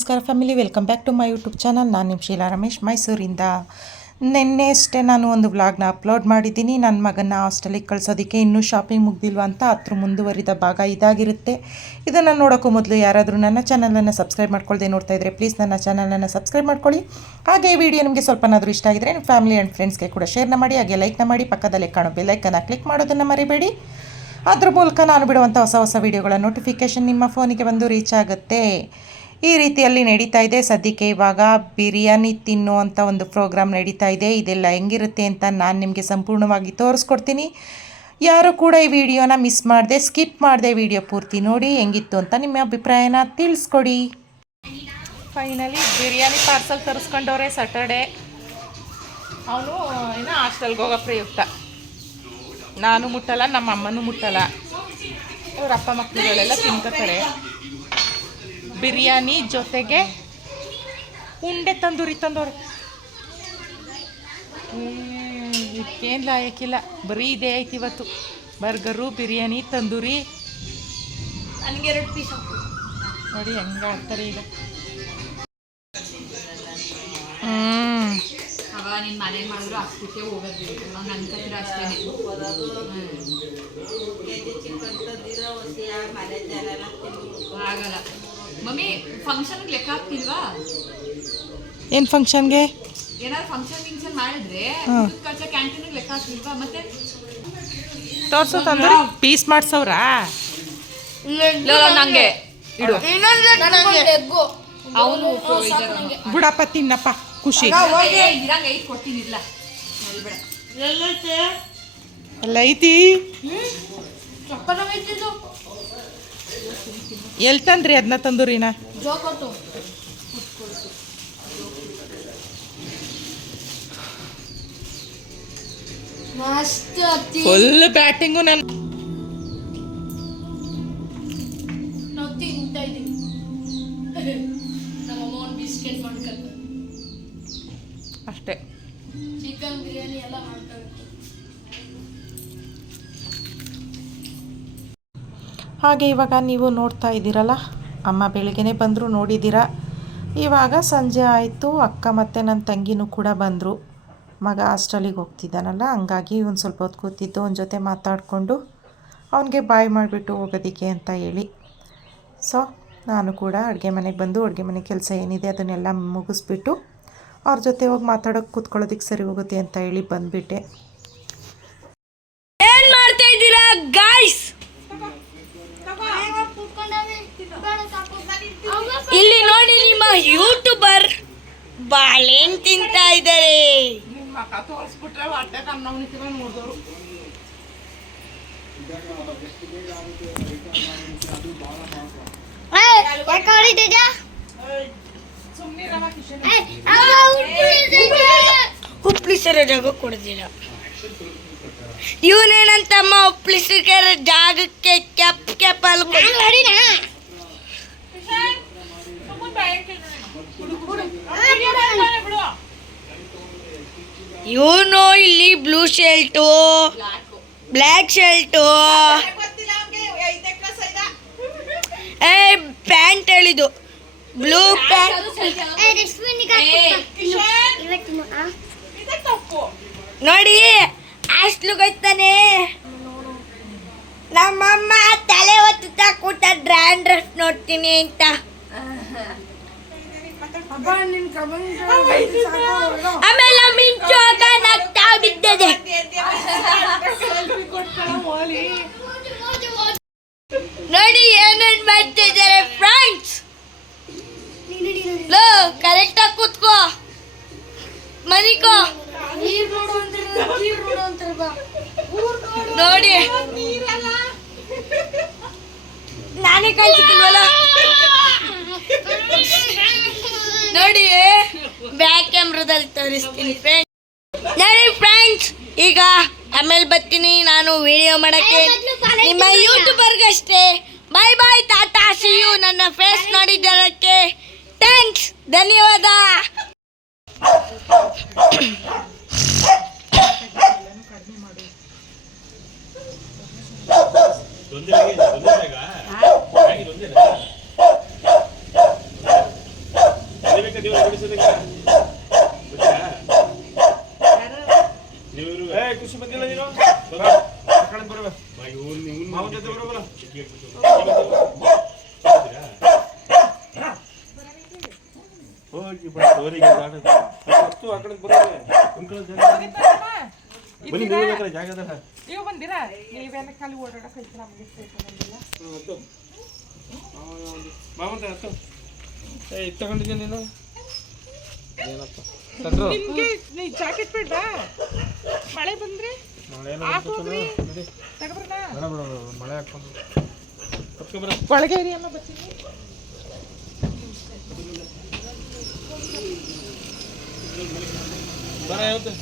ನಮಸ್ಕಾರ family welcome back to my YouTube channel ನಾನು ನಿಮ್ಮ ಶೀಲಾ ರಮೇಶ್, ಮೈಸೂರಿಂದ. ನಿನ್ನೆ ಅಷ್ಟೇ ನಾನು ಒಂದು ವ್ಲಾಗ್ನ ಅಪ್ಲೋಡ್ ಮಾಡಿದ್ದೀನಿ. ನನ್ನ ಮಗನ ಹಾಸ್ಟೆಲಿಗೆ ಕಳಿಸೋದಕ್ಕೆ ಇನ್ನೂ ಶಾಪಿಂಗ್ ಮುಗ್ದಿಲ್ವ ಅಂತ ಅದ್ರ ಮುಂದುವರಿದ ಭಾಗ ಇದಾಗಿರುತ್ತೆ. ಇದನ್ನು ನೋಡೋಕ್ಕೂ ಮೊದಲು ಯಾರಾದರೂ ನನ್ನ ಚಾನಲನ್ನು ಸಬ್ಸ್ಕ್ರೈಬ್ ಮಾಡ್ಕೊಳ್ದೆ ನೋಡ್ತಾ ಇದ್ದರೆ ಪ್ಲೀಸ್ ನನ್ನ ಚಾನಲನ್ನು ಸಬ್ಸ್ಕ್ರೈಬ್ ಮಾಡ್ಕೊಳ್ಳಿ. ಹಾಗೆ ಈ ವಿಡಿಯೋ ನಿಮಗೆ ಸ್ವಲ್ಪನಾದರೂ ಇಷ್ಟ ಆಗಿದ್ರೆ ನಿಮ್ಮ ಫ್ಯಾಮಿಲಿ ಆ್ಯಂಡ್ ಫ್ರೆಂಡ್ಸ್ಗೆ ಕೂಡ ಶೇರ್ನ ಮಾಡಿ, ಹಾಗೆ ಲೈಕ್ನ ಮಾಡಿ, ಪಕ್ಕದಲ್ಲೇ ಕಾಣೋ ಬೆಲ್ಲೈಕನ್ನ ಕ್ಲಿಕ್ ಮಾಡೋದನ್ನು ಮರಿಬೇಡಿ. ಅದ್ರ ಮೂಲಕ ನಾನು ಬಿಡುವಂಥ ಹೊಸ ಹೊಸ ವೀಡಿಯೋಗಳ ನೋಟಿಫಿಕೇಷನ್ ನಿಮ್ಮ ಫೋನಿಗೆ ಬಂದು ರೀಚ್ ಆಗುತ್ತೆ. ಈ ರೀತಿಯಲ್ಲಿ ನಡೀತಾ ಇದೆ. ಸದ್ಯಕ್ಕೆ ಇವಾಗ ಬಿರಿಯಾನಿ ತಿನ್ನುವಂಥ ಒಂದು ಪ್ರೋಗ್ರಾಮ್ ನಡೀತಾ ಇದೆ. ಇದೆಲ್ಲ ಹೆಂಗಿರುತ್ತೆ ಅಂತ ನಾನು ನಿಮಗೆ ಸಂಪೂರ್ಣವಾಗಿ ತೋರಿಸ್ಕೊಡ್ತೀನಿ. ಯಾರು ಕೂಡ ಈ ವಿಡಿಯೋನ ಮಿಸ್ ಮಾಡಿದೆ ಸ್ಕಿಪ್ ಮಾಡಿದೆ ವಿಡಿಯೋ ಪೂರ್ತಿ ನೋಡಿ ಹೆಂಗಿತ್ತು ಅಂತ ನಿಮ್ಮ ಅಭಿಪ್ರಾಯನ ತಿಳಿಸ್ಕೊಡಿ. ಫೈನಲಿ ಬಿರಿಯಾನಿ ಪಾರ್ಸಲ್ ತರಿಸ್ಕೊಂಡವ್ರೆ ಸ್ಯಾಟರ್ಡೆ ಅವನು ಏನೋ ಹಾಸ್ಟೆಲ್ಗೆ ಹೋಗೋ ಪ್ರಯುಕ್ತ. ನಾನು ಮುಟ್ಟಲ್ಲ ನಮ್ಮ ಅಮ್ಮನೂ ಮುಟ್ಟಲ್ಲ. ಅವ್ರ ಅಪ್ಪ ಮಕ್ಕಳುಗಳೆಲ್ಲ ತಿನ್ಕೋತಾರೆ ಬಿರಿಯಾನಿ ಜೊತೆಗೆ ಉಂಡೆ ತಂದೂರಿ ತಂದೋರು. ಇದಕ್ಕೇನು ಲಾಯಕ್ಕಿಲ್ಲ. ಬರೀ ಇದೇ ಐತಿ ಇವತ್ತು. ಬರ್ಗರು ಬಿರಿಯಾನಿ ತಂದೂರಿ. ನನಗೆರಡು ಪೀಸ್ ನೋಡಿ ಹೆಂಗೆ ಆಡ್ತಾರೆ ಈಗ. ಹ್ಮ್. ಅವ ನಿನ್ ಮನೇಲಿ ಮಾಡಿದ್ರು ಅಷ್ಟಕ್ಕೆ ಹೋಗೋದು. ಅವ್ನು ಅನ್ಕೋತಿರೋ ಅಷ್ಟೇನೆ. ಆಗಲ್ಲ. ಮಮ್ಮಿ ಫಂಕ್ಷನ್ ಲೆಕ್ಕ ಹಾಕ್ತಿಲ್ವಾ? ಏನು ಫಂಕ್ಷನ್ಗೆ ಏನಾದ್ರು ಫಂಕ್ಷನ್ ಗಿಂಕ್ಷನ್ ಮಾಡಿದ್ರೆ ಖರ್ಚು ಕ್ಯಾಂಟೀನ್ ಲೆಕ್ಕ ಹಾಕ್ತಿಲ್ವಾ? ಮತ್ತೆ ತೋರ್ಸು ತಂದ್ರೆ ಪೀಸ್ ಮಾಡ್ಸವ್ರಾ? ಲೋ, ನಂಗೆ. ಇಡು. ಅವನು ಬಿಡಪ್ಪ ತಿನ್ನಪ್ಪ ಖುಷಿ. ಇರಂಗ ಐದು ಕೊಡ್ತೀನಿಲ್ಲ ಎಲ್ಲ ಐತಿ ಎಲ್ಲಿ ತಂದ್ರಿ ಅದನ್ನ ತಂದೂರಿನ ಫುಲ್ ಬ್ಯಾಟಿಂಗು ನಾನು ಅಷ್ಟೇ. ಚಿಕನ್ ಬಿರಿಯಾನಿ ಎಲ್ಲ ಮಾಡ್ಕೊಂಡು ಹಾಗೆ ಇವಾಗ ನೀವು ನೋಡ್ತಾ ಇದ್ದೀರಲ್ಲ, ಅಮ್ಮ ಬೆಳಗ್ಗೆನೇ ಬಂದರು ನೋಡಿದ್ದೀರಾ? ಇವಾಗ ಸಂಜೆ ಆಯಿತು, ಅಕ್ಕ ಮತ್ತು ನನ್ನ ತಂಗಿನೂ ಕೂಡ ಬಂದರು. ಮಗ ಹಾಸ್ಟೆಲಿಗೆ ಹೋಗ್ತಿದ್ದಾನಲ್ಲ, ಹಂಗಾಗಿ ಒಂದು ಸ್ವಲ್ಪ ಹೊತ್ತು ಕೂತಿದ್ದು, ಅವನ ಜೊತೆ ಮಾತಾಡಿಕೊಂಡು ಅವನಿಗೆ ಬಾಯ್ ಮಾಡಿಬಿಟ್ಟು ಹೋಗೋದಕ್ಕೆ ಅಂತ ಹೇಳಿ. ಸೊ, ನಾನು ಕೂಡ ಅಡುಗೆ ಮನೆಗೆ ಬಂದು, ಅಡುಗೆ ಮನೆ ಕೆಲಸ ಏನಿದೆ ಅದನ್ನೆಲ್ಲ ಮುಗಿಸ್ಬಿಟ್ಟು ಅವ್ರ ಜೊತೆ ಹೋಗಿ ಮಾತಾಡೋಕೆ ಕೂತ್ಕೊಳ್ಳೋದಕ್ಕೆ ಸರಿ ಹೋಗುತ್ತೆ ಅಂತ ಹೇಳಿ ಬಂದುಬಿಟ್ಟೆ. ಏನ್ ಮಾಡ್ತಾ ಇದ್ದೀರಾ ಗಾಯ್ಸ್ ಇಲ್ಲಿ ನೋಡಿ ನಿಮ್ಮ ಯೂಟ್ಯೂಬರ್ ಬಾಳೆಹಣ್ಣು ತಿಂತ ಇದ್ದಾರೆ. ಉಪ್ಪಿಸರ ಜಾಗ ಕೊಡ್ದಿಲ್ಲ. ಇವನೇನಂತಮ್ಮ ಉಪ್ಲಿಸರ ಜಾಗಕ್ಕೆ ಕೆಪ್ ಕೆಪ್ ಅಲ್ಲಿ ಇವನು ಇಲ್ಲಿ ಬ್ಲೂ ಶರ್ಟು ಬ್ಲ್ಯಾಕ್ ಶರ್ಟು. ಏ, ಪ್ಯಾಂಟ್ ಹೇಳಿದ್ದು. Blue pant. ನೋಡಿ, ಅಷ್ಟು ಗೊತ್ತಾನೆ ನಮ್ಮಮ್ಮ ತಲೆ ಒತ್ತುತ್ತಾ ಕೂತ ಡ್ರಾಂಡ್ರಫ್ ನೋಡ್ತೀನಿ ಅಂತ. ಆಮೇಲೆ ಮಿಂಚೋಗ ನಗ್ತಾ ಬಿದ್ದದೆ ನೋಡಿ ಏನೇನ್ ಮಾಡ್ತಿದ್ದಾರೆ ಫ್ರೆಂಡ್ಸ್ ಲೋ ಕರೆಕ್ಟ್ ಆಗಿ ಕೂತ್ಕೋ ಮನಿಕೋ ನೋಡಿ ನಾನೇ ಕಾಯ್ತಿದ್ದೀವಲ್ಲ ಬ್ಯಾಕ್ ಕ್ಯಾಮ್ರಾದಲ್ಲಿ ತೋರಿಸ್ತೀನಿ ಫ್ರೆಂಡ್ಸ್ ನೋಡಿ ಫ್ರೆಂಡ್ಸ್ ಈಗ ಆಮೇಲೆ ಬರ್ತೀನಿ ನಾನು ವಿಡಿಯೋ ಮಾಡಕ್ಕೆ. ನಿಮ್ಮ ಯೂಟ್ಯೂಬರ್ಗಷ್ಟೇ bye bye tata see you ನನ್ನ ಫೇಸ್ ನೋಡಿದ್ದಕ್ಕೆ. ಥ್ಯಾಂಕ್ಸ್ ಧನ್ಯವಾದ. ಖುಷಿ ಬಂದಿಲ್ಲ ನೀನು? ಮಾವನ ಜೊತೆ ಬರೋಬಲ್ಲ ಹೋಗಿ ಅವರಿಗೆ ಹತ್ತು ಆ ಕಡೆ ಜಾಗ ಬನ್ನಿ ನೀವು ಬೇಕಾದ್ರೆ ಜಾಗ ಅದಲ್ಲ ನೀವು ಬಂದಿರಾ ನೀವೇನ ಖಾಲಿ ಓಡಾಡಕ್ಕೆ ನಮಗೆ ಹತ್ತು. ಮಾವಂತ ಹತ್ತು. ಏ ಇದು ತಗೊಂಡಿದ್ಯಾ ನೀನು? ಏನಪ್ಪ? ತಂದ್ರು ನಿಮ್ಗೆ ನೀ ಜಾಕೆಟ್ ಮಳೆ ಬಂದ್ರೆ ಮಳೆ ಏನು? ಬೇಡ ಬೇಡ ಮಳೆ ಹಾಕೊಂಡು ಕತ್ಕೊಂಬರ ಒಳಗೆ ಇರಿ ಅಮ್ಮ ಬರ್ತೀನಿ. ಬರ ಯಾವತ್ತು?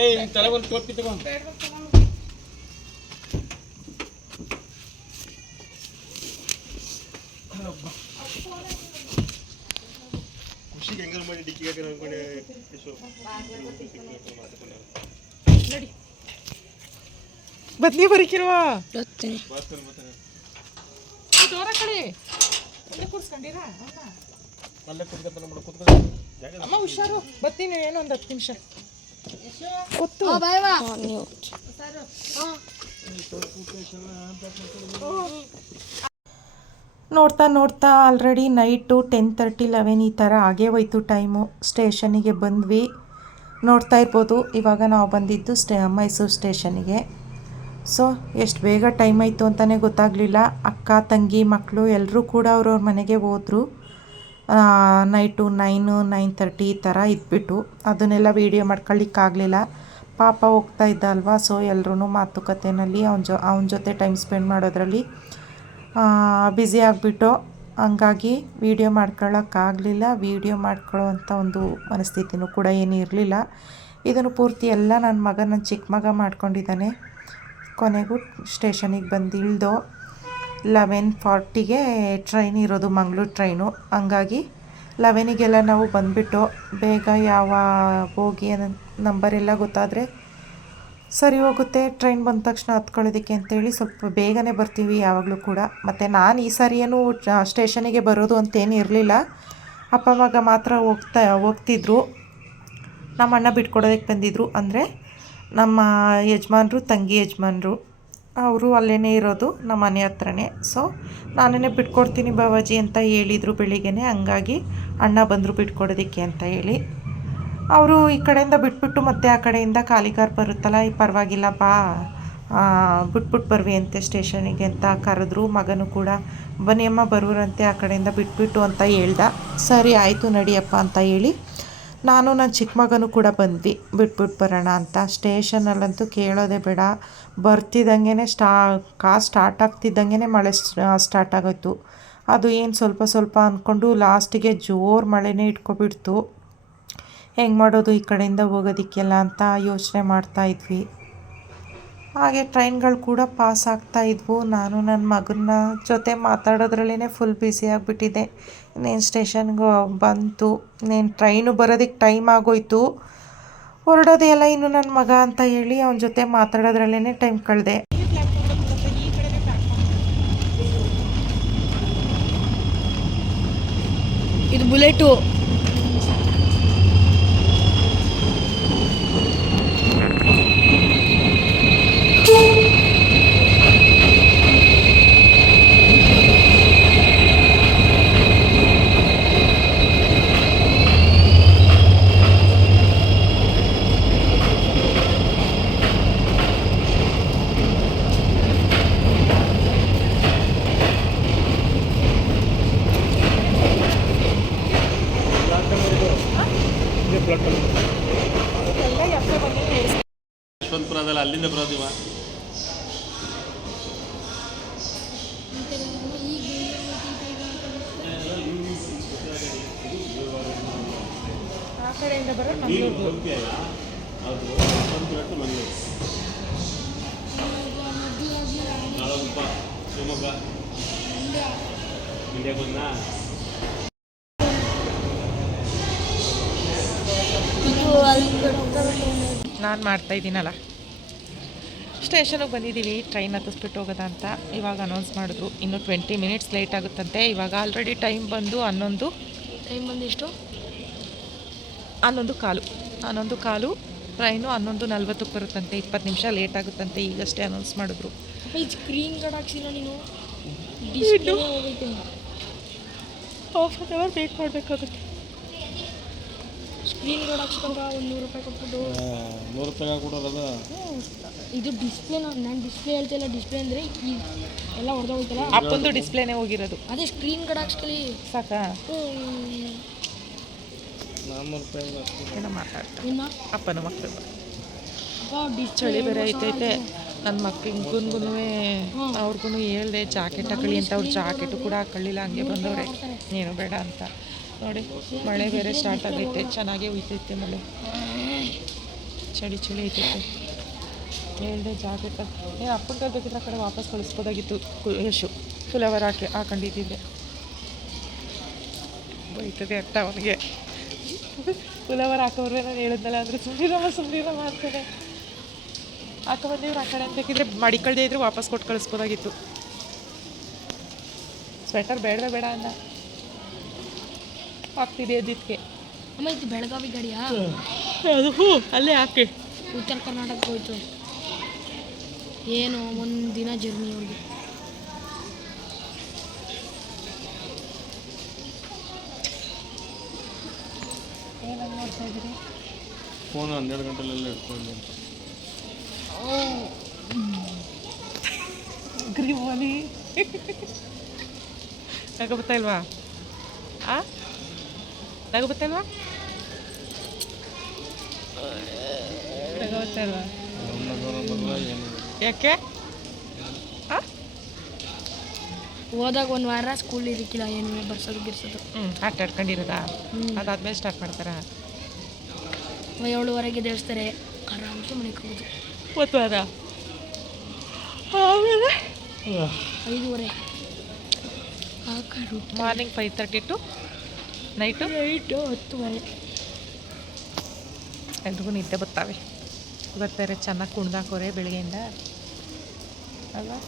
ಏಯ್ ತಲೆ ಒಂದು ಟೋಪಿ ತಗೋ ಬದ್ಲಿ ಬರ್ತಾನೆ. ದೂರ ಕಡೆ. ಅಲ್ಲೇ ಕೂರ್ಸ್ಕೊಂಡಿರಾ? ಅಮ್ಮ. ಅಲ್ಲೇ ಕುತ್ಕೊಂಡು ಹುಷಾರು. ಬರ್ತೀನಿ ಏನು ಒಂದು ಹತ್ತು ನಿಮಿಷ. ಗೊತ್ತು ನೋಡ್ತಾ ನೋಡ್ತಾ already night ten thirty eleven ಈ ಥರ ಆಗೇ ಹೋಯ್ತು ಟೈಮು ಸ್ಟೇಷನಿಗೆ ಬಂದ್ವಿ. ನೋಡ್ತಾ ಇರ್ಬೋದು, ಇವಾಗ ನಾವು ಬಂದಿದ್ದು ಸ್ಟೇ, ಮೈಸೂರು ಸ್ಟೇಷನಿಗೆ ಸೊ ಎಷ್ಟು ಬೇಗ ಟೈಮ್ ಆಯಿತು ಅಂತಲೇ ಗೊತ್ತಾಗಲಿಲ್ಲ. ಅಕ್ಕ, ತಂಗಿ ಮಕ್ಕಳು ಎಲ್ಲರೂ ಕೂಡ ಅವ್ರವ್ರ ಮನೆಗೆ ಹೋದರು. ನೈಟು ನೈನು ನೈನ್ ತರ್ಟಿ ಈ ಥರ ಇದ್ಬಿಟ್ಟು. ಅದನ್ನೆಲ್ಲ ವೀಡಿಯೋ ಮಾಡ್ಕೊಳ್ಳಿಕ್ಕಾಗಲಿಲ್ಲ. ಪಾಪ ಹೋಗ್ತಾ ಇದ್ದ ಅಲ್ವಾ? ಸೊ ಎಲ್ಲರೂ ಮಾತುಕತೆಯಲ್ಲಿ ಅವನ ಜೊ, ಅವನ ಜೊತೆ ಟೈಮ್ ಸ್ಪೆಂಡ್ ಮಾಡೋದ್ರಲ್ಲಿ ಬ್ಯುಸಿ ಆಗಿಬಿಟ್ಟು ಹಂಗಾಗಿ ವೀಡಿಯೋ ಮಾಡ್ಕೊಳ್ಳೋಕ್ಕಾಗಲಿಲ್ಲ ವೀಡಿಯೋ ಮಾಡ್ಕೊಳ್ಳೋವಂಥ ಒಂದು ಮನಸ್ಥಿತಿನೂ ಕೂಡ ಏನೂ ಇರಲಿಲ್ಲ. ಇದನ್ನು ಪೂರ್ತಿ ಎಲ್ಲ ನನ್ನ ಮಗ ನನ್ನ ಚಿಕ್ಕ ಮಗ ಮಾಡ್ಕೊಂಡಿದ್ದಾನೆ. ಕೊನೆಗೂ ಸ್ಟೇಷನಿಗೆ ಬಂದು ಇಳ್ದು ಲೆವೆನ್ ಫಾರ್ಟಿಗೆ ಟ್ರೈನ್ ಇರೋದು ಮಂಗಳೂರು ಟ್ರೈನು ಹಂಗಾಗಿ ಲೆವೆನಿಗೆಲ್ಲ ನಾವು ಬಂದುಬಿಟ್ಟು ಬೇಗ ಯಾವ ಹೋಗಿ ಅನ್ನೋ ನಂಬರೆಲ್ಲ ಗೊತ್ತಾದರೆ ಸರಿ ಹೋಗುತ್ತೆ ಟ್ರೈನ್ ಬಂದ ತಕ್ಷಣ ಹತ್ಕೊಳ್ಳೋದಕ್ಕೆ ಅಂತೇಳಿ ಸ್ವಲ್ಪ ಬೇಗನೆ ಬರ್ತೀವಿ ಯಾವಾಗಲೂ ಕೂಡ. ಮತ್ತು ನಾನು ಈ ಸಾರಿ ಏನು ಸ್ಟೇಷನಿಗೆ ಬರೋದು ಅಂತೇನು ಇರಲಿಲ್ಲ. ಅಪ್ಪ ಮಗ ಮಾತ್ರ ಹೋಗ್ತಾ, ಹೋಗ್ತಿದ್ರು. ನಮ್ಮ ಅಣ್ಣ ಬಿಟ್ಕೊಡೋದಕ್ಕೆ ಬಂದಿದ್ದರು ಅಂದರೆ ನಮ್ಮ ಯಜಮಾನ್ರು, ತಂಗಿ ಯಜಮಾನ್ರು, ಅವರು ಅಲ್ಲೇ ಇರೋದು ನಮ್ಮ ಮನೆ ಹತ್ರನೇ. ಸೊ ನಾನೇ ಬಿಟ್ಕೊಡ್ತೀನಿ ಬಾವಾಜಿ ಅಂತ ಹೇಳಿದರು ಬೆಳಿಗ್ಗೆ ಹಂಗಾಗಿ ಅಣ್ಣ ಬಂದರು ಬಿಟ್ಕೊಡೋದಕ್ಕೆ ಅಂತ ಹೇಳಿ. ಅವರು ಈ ಕಡೆಯಿಂದ ಬಿಟ್ಬಿಟ್ಟು ಮತ್ತೆ ಆ ಕಡೆಯಿಂದ ಖಾಲಿ ಕಾರ್ ಬರುತ್ತಲ್ಲ ಈ ಪರವಾಗಿಲ್ಲ ಬಾ. ಬಿಟ್ಬಿಟ್ಟು ಬರ್ವಿ ಅಂತೆ ಸ್ಟೇಷನಿಗೆ ಅಂತ ಕರೆದ್ರು. ಮಗನು ಕೂಡ, ಬನ್ನಿ ಅಮ್ಮ, ಬರುವರಂತೆ ಆ ಕಡೆಯಿಂದ ಬಿಟ್ಬಿಟ್ಟು ಅಂತ ಹೇಳ್ದ. ಸರಿ, ಆಯಿತು ನಡಿಯಪ್ಪ ಅಂತ ಹೇಳಿ ನಾನು ನನ್ನ ಚಿಕ್ಕ ಮಗನೂ ಕೂಡ ಬಂದ್ವಿ. ಬಿಟ್ಬಿಟ್ಟು ಬರೋಣ ಅಂತ. ಸ್ಟೇಷನಲ್ಲಂತೂ ಕೇಳೋದೇ ಬೇಡ. ಬರ್ತಿದ್ದಂಗೆ ಸ್ಟಾ, ಕಾರ್ ಸ್ಟಾರ್ಟ್ ಆಗ್ತಿದ್ದಂಗೆ ಮಳೆ ಸ್ಟಾರ್ಟ್ ಆಗೋಯ್ತು. ಅದು ಏನು ಸ್ವಲ್ಪ ಸ್ವಲ್ಪ ಅಂದ್ಕೊಂಡು ಲಾಸ್ಟಿಗೆ ಜೋರು ಮಳೆನೇ ಇಟ್ಕೊಬಿಡ್ತು. ಹೆಂಗೆ ಮಾಡೋದು ಈ ಕಡೆಯಿಂದ ಹೋಗೋದಕ್ಕೆಲ್ಲ ಅಂತ ಯೋಚನೆ ಮಾಡ್ತಾ ಇದ್ವಿ. ಹಾಗೆ ಟ್ರೈನ್ಗಳು ಕೂಡ ಪಾಸ್ ಆಗ್ತಾ ಇದ್ವು. ನಾನು ನನ್ನ ಮಗನ ಜೊತೆ ಮಾತಾಡೋದ್ರಲ್ಲೇ ಫುಲ್ ಬ್ಯುಸಿ ಆಗಿಬಿಟ್ಟಿದ್ದೆ. ಇನ್ನೇನು ಸ್ಟೇಷನ್ಗೆ ಬಂತು, ಇನ್ನೇನು ಟ್ರೈನು ಬರೋದಕ್ಕೆ ಟೈಮ್ ಆಗೋಯ್ತು. ಹೊರಡೋದೇ ಎಲ್ಲ ಇನ್ನು ನನ್ನ ಮಗ ಅಂತ ಹೇಳಿ ಅವನ ಜೊತೆ ಮಾತಾಡೋದ್ರಲ್ಲೇ ಟೈಮ್ ಕಳೆದೆ. ಇದು ಬುಲೆಟು ಯಶವಂತಪುರದಲ್ಲಿ ಅಲ್ಲಿಂದ ಬರೋದಿವ ಕಡೆಯಿಂದ ಬರೋ ಮಂಗಳೂರು ಅದು ಮಂಗಳೂರು ಮಂಗಳೂರು ನಾಳಗುಪ್ಪ ಶಿವಮೊಗ್ಗ ಮಂಡ್ಯ ಬಂದ ಇದು ಅಲ್ಲಿ ನಾನು ಮಾಡ್ತಾ ಇದ್ದೀನಲ್ಲ. ಸ್ಟೇಷನಿಗೆ ಬಂದಿದ್ದೀವಿ. ಟ್ರೈನ್ ಹತ್ತಿಸ್ಬಿಟ್ಟು ಹೋಗೋದ ಅಂತ. ಇವಾಗ ಅನೌನ್ಸ್ ಮಾಡಿದ್ರು. ಇನ್ನು ಟ್ವೆಂಟಿ ಮಿನಿಟ್ಸ್ ಲೇಟ್ ಆಗುತ್ತಂತೆ. ಇವಾಗ ಆಲ್ರೆಡಿ ಟೈಮ್ ಬಂದು ಹನ್ನೊಂದು. ಟೈಮ್ ಬಂದು ಎಷ್ಟು? ಹನ್ನೊಂದು ಕಾಲು. ಹನ್ನೊಂದು ಕಾಲು ಟ್ರೈನು ಹನ್ನೊಂದು ನಲ್ವತ್ತಕ್ಕೆ ಬರುತ್ತಂತೆ. ಇಪ್ಪತ್ತು ನಿಮಿಷ ಲೇಟ್ ಆಗುತ್ತಂತೆ. ಈಗಷ್ಟೇ ಅನೌನ್ಸ್ ಮಾಡಿದ್ರು. ಈ ಸ್ಕ್ರೀನ್ ಕಾರ್ಡ್ ಹಾಕ್ಸಿಲ್ಲ ನೀನು? ಹಾಫ್ ಆನ್ ಅವರ್ ವೇಟ್ ಮಾಡಬೇಕಾಗುತ್ತೆ. ಸ್ಕ್ರೀನ್ ಕಾರ್ಡ್ ಹಾಕ್ಸ್ಕೊಂಡ್ರೆ ಒಂದು ನೂರು ರೂಪಾಯಿ ಕೊಟ್ಬಿಟ್ಟು ನೂರು ರೂಪಾಯಿ ಕೊಡೋದಲ್ಲ? ಇದು ಡಿಸ್ಪ್ಲೇ ನಾನು ಡಿಸ್ಪ್ಲೇ ಹೇಳ್ತಿಲ್ಲ ಡಿಸ್ಪ್ಲೇ ಅಂದರೆ ಈ ಎಲ್ಲ ಹೊಡೆದೋಗ್ತಲ್ಲ ಅಪ್ಪಂದು ಡಿಸ್ಪ್ಲೇನೇ ಹೋಗಿರೋದು. ಅದೇ ಸ್ಕ್ರೀನ್ ಕಾರ್ಡ್ ಹಾಕ್ಸ್ಕೊಳ್ಳಿ. ಸಾಕಾ? ಏನೋ ಮಾತಾಡ್ತಾರೆ ಅಪ್ಪನ ಮಕ್ಕಳು. ಚಳಿ ಬೇರೆ ಐತೈತೆ. ನನ್ನ ಮಕ್ಳಿಗೆ ಗುನ್ಗುನು ಅವ್ರಿಗೂ ಹೇಳ್ದೆ ಜಾಕೆಟ್ ಹಾಕೊಳ್ಳಿ ಅಂತ ಅವ್ರು ಜಾಕೆಟು ಕೂಡ ಹಾಕೊಳ್ಳಿಲ್ಲ ಹಂಗೆ ಬಂದವ್ರೆ. ಏನು ಬೇಡ ಅಂತ. ನೋಡಿ ಮಳೆ ಬೇರೆ ಸ್ಟಾರ್ಟ್ ಆಗೈತೆ. ಚೆನ್ನಾಗೇ ಉಯ್ತೈತೆ ಮಳೆ. ಚಳಿ ಚಳಿ ಐತೈತೆ. ಹೇಳ್ದೆ ಜಾಕೆಟ್ ಏ ಅಪ್ಪನ ಬೇಕಿದ್ರೆ ಆ ಕಡೆ ವಾಪಸ್ ಕಳಿಸ್ಬೋದಾಗಿತ್ತು ಯಶು ಯಶು ಫುಲವರ್ ಹಾಕಿ ಹಾಕೊಂಡಿದ್ದಿದ್ದೆ ಬೈತದೆ ಅಟ್ಟ ಅವನಿಗೆ. ಫುಲವರ್ ಹಾಕೋರ್ವೆ ನಾನು ಹೇಳಿದ್ನಲ್ಲ ಅಂದರೆ ಸುಮ್ಮನಿರಮ್ಮ ಸುಮ್ಮನಿರಮ್ಮ ಅಂತಾನೆ. ಹಾಕೋ ಬಂದಿವ್ರು ಆ ಕಡೆ ಅಂತ ಬೇಕಿದ್ರೆ ಮಡಿಕಳ್ದೇ ಇದ್ರೆ ವಾಪಸ್ ಕೊಟ್ಟು ಕಳಿಸ್ಬೋದಾಗಿತ್ತು. ಸ್ವೆಟರ್ ಬೇಡವೇ ಬೇಡ ಅಂದ ಹಾಕ್ತಿದೆ ಅದಕ್ಕೆ ಅಮ್ಮ ಇದು ಬೆಳಗಾವಿ ಗಡಿಯಾ? ಅದು ಹೂ ಅಲ್ಲೇ ಹಾಕಿ. ಉತ್ತರ ಕರ್ನಾಟಕ ಹೋಯ್ತು. ಏನು ಒಂದು ದಿನ ಜರ್ನಿ ಅವ್ರಿಗೆ ಫೋನ್ ಹನ್ನೆರಡು ಗಂಟೆಲೆಲ್ಲ ಇಟ್ಕೊಂಡು ಗ್ರೀವಲಿ ನಗು ಬರ್ತಾ ಇಲ್ವಾ? ಆ? ನಗು ಬರ್ತಾ ಇಲ್ವಾ? ನಗು ಬರ್ತಾ ಇಲ್ವಾ? ಯಾಕೆ ಆ ಹೋದಾಗ ಒಂದು ವಾರ ಸ್ಕೂಲ್ ಇರಕ್ಕಿಲ್ಲ ಏನು ಬರ್ಸೋದು ಗಿರ್ಸೋದು. ಹ್ಞೂ ಆಟ ಆಡ್ಕೊಂಡಿರೋದಾ ಅದಾದ್ಮೇಲೆ ಸ್ಟಾರ್ಟ್ ಮಾಡ್ತಾರಾ? ಏಳುವರೆಗೆ ದೇವಸ್ತಾರೆ ಆರಾಮ್ಸೆ ಮನೆಗೆ ಹೋಗೋದು ಒಂದು ವಾರ? ಆಮೇಲೆ? ಐದೂವರೆ. Morning five thirty to night night ಹತ್ತುವರೆ. ಎಲ್ರಿಗೂ ನಿದ್ದೆ ಬರ್ತಾವೆ ಬರ್ತಾರೆ ಚೆನ್ನಾಗಿ ಕುಣ್ದಾಕೋರೆ ಬೆಳಗ್ಗೆಯಿಂದ. ಅಲ್ವಾ?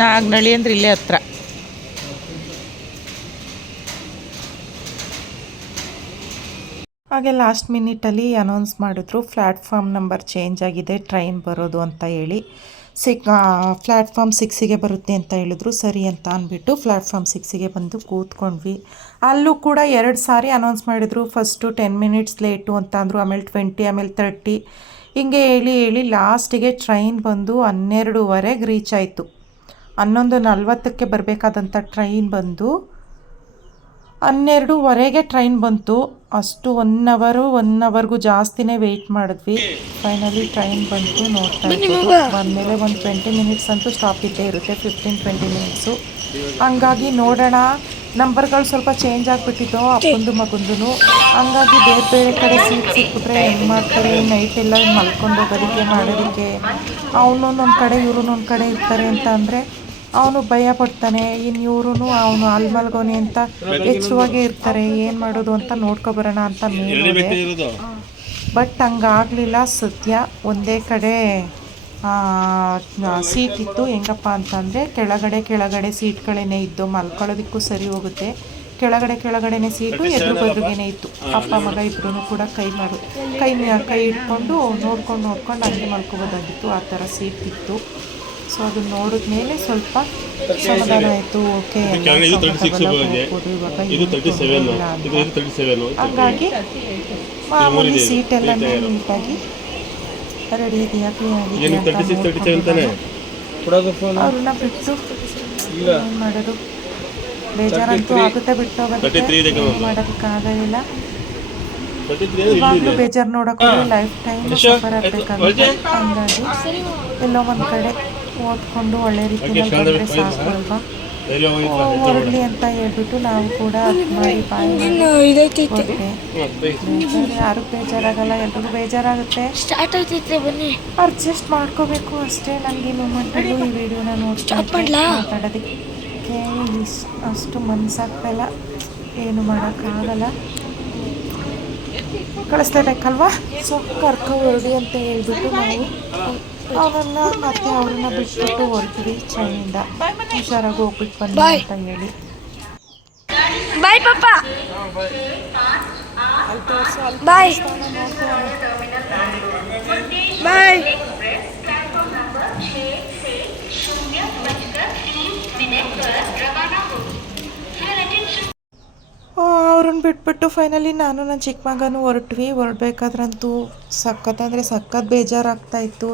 ನಾಗ್ನಳ್ಳಿ. ಅಂದ್ರೆ ಇಲ್ಲೇ ಹತ್ರ. ಹಾಗೆ ಲಾಸ್ಟ್ ಮಿನಿಟಲ್ಲಿ ಅನೌನ್ಸ್ ಮಾಡಿದ್ರು ಪ್ಲ್ಯಾಟ್ಫಾರ್ಮ್ ನಂಬರ್ ಚೇಂಜ್ ಆಗಿದೆ ಟ್ರೈನ್ ಬರೋದು ಅಂತ ಹೇಳಿ. ಸಿಕ್ ಪ್ಲ್ಯಾಟ್ಫಾರ್ಮ್ ಸಿಕ್ಸಿಗೆ ಬರುತ್ತೆ ಅಂತ ಹೇಳಿದ್ರು ಸರಿ ಅಂತ ಅಂದ್ಬಿಟ್ಟು ಪ್ಲ್ಯಾಟ್ಫಾರ್ಮ್ ಸಿಕ್ಸಿಗೆ ಬಂದು ಕೂತ್ಕೊಂಡ್ವಿ. ಅಲ್ಲೂ ಕೂಡ ಎರಡು ಸಾರಿ ಅನೌನ್ಸ್ ಮಾಡಿದರು ಫಸ್ಟು ಟೆನ್ ಮಿನಿಟ್ಸ್ ಲೇಟು ಅಂತ ಅಂದರು ಆಮೇಲೆ ಟ್ವೆಂಟಿ ಆಮೇಲೆ ತರ್ಟಿ ಹಿಂಗೆ ಹೇಳಿ ಹೇಳಿ ಲಾಸ್ಟಿಗೆ ಟ್ರೈನ್ ಬಂದು ಹನ್ನೆರಡೂವರೆಗೆ ರೀಚ್ ಆಯಿತು. ಹನ್ನೊಂದು ನಲ್ವತ್ತಕ್ಕೆ ಬರಬೇಕಾದಂಥ ಟ್ರೈನ್ ಬಂದು ಹನ್ನೆರಡೂವರೆಗೆ ಟ್ರೈನ್ ಬಂತು. ಅಷ್ಟು ಒನ್ ಅವರು ಒನ್ ಅವರ್ಗೂ ಜಾಸ್ತಿನೇ ವೆಯ್ಟ್ ಮಾಡಿದ್ವಿ. ಫೈನಲಿ ಟ್ರೈನ್ ಬಂತು ನೋಡ್ತಾ ಇದ್ದೀವಿ ಬಂದಮೇಲೆ ಒಂದು ಟ್ವೆಂಟಿ ಮಿನಿಟ್ಸ್ ಅಂತೂ ಸ್ಟಾಪ್ ಇದ್ದೇ ಇರುತ್ತೆ ಫಿಫ್ಟೀನ್ ಟ್ವೆಂಟಿ ಮಿನಿಟ್ಸು ಹಂಗಾಗಿ ನೋಡೋಣ. ನಂಬರ್ಗಳು ಸ್ವಲ್ಪ ಚೇಂಜ್ ಆಗಿಬಿಟ್ಟಿತ್ತು ಅಪ್ಪಂದು ಮಗುಂದು ಹಂಗಾಗಿ ಬೇರೆ ಬೇರೆ ಕಡೆ ಸೀಟ್ ಸಿಕ್ಬಿಟ್ರೆ ಹೆಂಗೆ ಮಾಡ್ತಾರೆ? ನೈಟ್ ಎಲ್ಲ ಮಲ್ಕೊಂಡು ಹೋಗೋದಕ್ಕೆ ಮಾಡೋದಕ್ಕೆ. ಅವನೊಂದೊಂದು ಕಡೆ ಇವ್ರನ್ನೊಂದು ಕಡೆ ಇರ್ತಾರೆ ಅಂತ ಅಂದರೆ ಅವನು ಭಯ ಪಡ್ತಾನೆ. ಇನ್ನು ಇವ್ರು ಅವನು ಅಲ್ಲಿ ಮಲ್ಗೋನೆ ಅಂತ ಹೆಚ್ಚುವಾಗೆ ಇರ್ತಾರೆ. ಏನು ಮಾಡೋದು ಅಂತ ನೋಡ್ಕೊಬರೋಣ ಅಂತ ಮೇಲೆ ಬಟ್ ಹಂಗಾಗಲಿಲ್ಲ ಸದ್ಯ ಒಂದೇ ಕಡೆ. ಸೀಟ್ ಇತ್ತು. ಹೆಂಗಪ್ಪ ಅಂತಂದರೆ ಕೆಳಗಡೆ ಕೆಳಗಡೆ ಸೀಟ್ಗಳೇನೇ ಇದ್ದು ಮಲ್ಕೊಳ್ಳೋದಕ್ಕೂ ಸರಿ ಹೋಗುತ್ತೆ. ಕೆಳಗಡೆ ಕೆಳಗಡೆನೇ ಸೀಟು ಎದುರು ಬದುಗೇನೆ ಇತ್ತು. ಅಪ್ಪ ಮಗ ಇಬ್ಬರೂ ಕೂಡ ಕೈ ಮಾಡು ಕೈ ಕೈ ಇಟ್ಕೊಂಡು ನೋಡ್ಕೊಂಡು ನೋಡ್ಕೊಂಡು ಹಂಗೆ ಮಲ್ಕೋಬೋದಾಗಿತ್ತು. ಆ ಥರ ಸೀಟ್ ಇತ್ತು. ಸೊ ಅದನ್ನ ನೋಡಿದ್ಮೇಲೆ ಸ್ವಲ್ಪ ಸಮಾಧಾನ ಆಯಿತು. ಓಕೆ ಇವಾಗ ಹಂಗಾಗಿ ಮಾಮೂಲಿ ಸೀಟ್ ಎಲ್ಲ ನೀಟಾಗಿ ರೆಡಿ ಇದೆಯಾ ಕ್ಲೀನ್ ಏನು ತರ್ಟಿ ಸಿಕ್ಸ್ ತರ್ಟಿ ಸೆವೆನ್ ತಾನೆ? ಕೊಡೋದು ಫೋನ್ ಅವ್ರನ್ನ ಬಿಟ್ಟು ಈಗ ಏನು ಮಾಡೋದು? ಬೇಜಾರಂತೂ ಆಗುತ್ತೆ ಬಿಟ್ಟು ಕಣೋ. ಮಾಡೋದಕ್ಕಾಗಲಿಲ್ಲ ಇವಾಗಲೂ ಬೇಜಾರು ನೋಡೋಕೆ ಲೈಫ್ ಟೈಮ್ ಸಫರ್ ಆಗಬೇಕಾಗುತ್ತೆ. ಹಂಗಾಗಿ ಎಲ್ಲೋ ಒಂದು ಕಡೆ ಓದ್ಕೊಂಡು ಒಳ್ಳೆ ರೀತಿಯಲ್ಲಿ ಬಂದರೆ ಸಾಕು ಅಲ್ವಾ? ಹೊರಡ್ಲಿ ಅಂತ ಹೇಳ್ಬಿಟ್ಟು ನಾವು ಕೂಡ ಅದ್ ಮಾಡಿ ಬಾಯಿ ಯಾರು ಬೇಜಾರಾಗಲ್ಲ ಎಲ್ರಿಗೂ ಬೇಜಾರಾಗುತ್ತೆ. ಸ್ಟಾರ್ಟ್ ಆಯ್ತೈತೆ ಬನ್ನಿ. ಅಡ್ಜಸ್ಟ್ ಮಾಡ್ಕೋಬೇಕು ಅಷ್ಟೇ ನನಗೆ ಈ ಮೂಮೆಂಟಲ್ಲೂ ಈ ವಿಡಿಯೋನ ನೋಡ್ತಾ. ಮಾತಾಡೋದಕ್ಕೆ ಅಷ್ಟು ಮನ್ಸಾಗ್ತಾಯಿಲ್ಲ ಏನು ಮಾಡೋಕ್ಕಾಗಲ್ಲ. ಕಳಿಸ್ಲೇಬೇಕಲ್ವಾ? ಸೊ ಕರ್ಕೊ ಹೊರಡಿ ಅಂತ ಹೇಳ್ಬಿಟ್ಟು ನಾವು ಅವರನ್ನ ಮತ್ತೆ ಅವ್ರನ್ನ ಬಿಟ್ಬಿಟ್ಟು ಹೊರಟ್ವಿ ಚೈನಿಂದ. ಹುಷಾರಾಗಿ ಹೋಗ್ಬಿಟ್ಟು ಬಂದ ಅಂತ ಹೇಳಿ. ಬಾಯ್ ಪಾಪ ಬಾಯ್ ಬಾಯ್ ಅವ್ರನ್ನ ಬಿಟ್ಬಿಟ್ಟು ಫೈನಲಿ ನಾನು ನನ್ನ ಚಿಕ್ಕ ಮಗನೂ ಹೊರಟ್ವಿ. ಹೊರಡ್ಬೇಕಾದ್ರಂತೂ ಸಖತ್ ಅಂದರೆ ಸಖತ್ ಬೇಜಾರಾಗ್ತಾ ಇತ್ತು.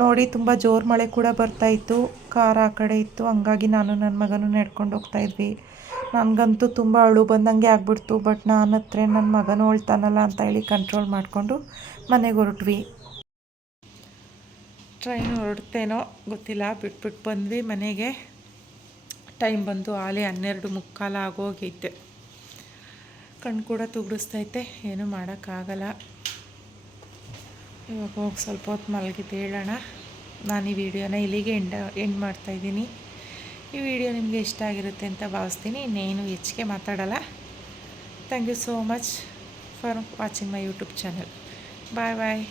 ನೋಡಿ, ತುಂಬ ಜೋರು ಮಳೆ ಕೂಡ ಬರ್ತಾ ಇತ್ತು. ಕಾರ್ ಆ ಕಡೆ ಇತ್ತು. ಹಂಗಾಗಿ ನಾನು ನನ್ನ ಮಗನೂ ನಡ್ಕೊಂಡು ಹೋಗ್ತಾ ಇದ್ವಿ. ನನಗಂತೂ ತುಂಬ ಅಳು ಬಂದಂಗೆ ಆಗ್ಬಿಡ್ತು, ಬಟ್ ನಾನು ಹತ್ರ ನನ್ನ ಮಗನೂ ಅಳ್ತಾನಲ್ಲ ಅಂತ ಹೇಳಿ ಕಂಟ್ರೋಲ್ ಮಾಡಿಕೊಂಡು ಮನೆಗೆ ಹೊರಟ್ವಿ. ಟ್ರೈನ್ ಹೊರಡ್ತೇನೋ ಗೊತ್ತಿಲ್ಲ. ಬಿಟ್ಬಿಟ್ಟು ಬಂದ್ವಿ ಮನೆಗೆ. ಟೈಮ್ ಬಂದು ಆಲೆ ಹನ್ನೆರಡು ಮುಕ್ಕಾಲ ಆಗೋಗೈತೆ. ಕಣ್ಣು ಕೂಡ ತುಗಡಿಸ್ತೈತೆ ಏನೂ ಮಾಡೋಕ್ಕಾಗಲ್ಲ. ಇವಾಗ ಹೋಗಿ ಸ್ವಲ್ಪ ಹೊತ್ತು ಮಲಗಿದ್ದು ಹೇಳೋಣ. ನಾನು ಈ ವಿಡಿಯೋನ ಇಲ್ಲಿಗೆ ಎಂಡ, ಎಂಡ್ ಮಾಡ್ತಾಯಿದ್ದೀನಿ ಈ ವಿಡಿಯೋ ನಿಮಗೆ ಇಷ್ಟ ಆಗಿರುತ್ತೆ ಅಂತ ಭಾವಿಸ್ತೀನಿ. ಇನ್ನೇನು ಹೆಚ್ಚಿಗೆ ಮಾತಾಡಲ್ಲ. Thank you so much for watching my YouTube channel bye bye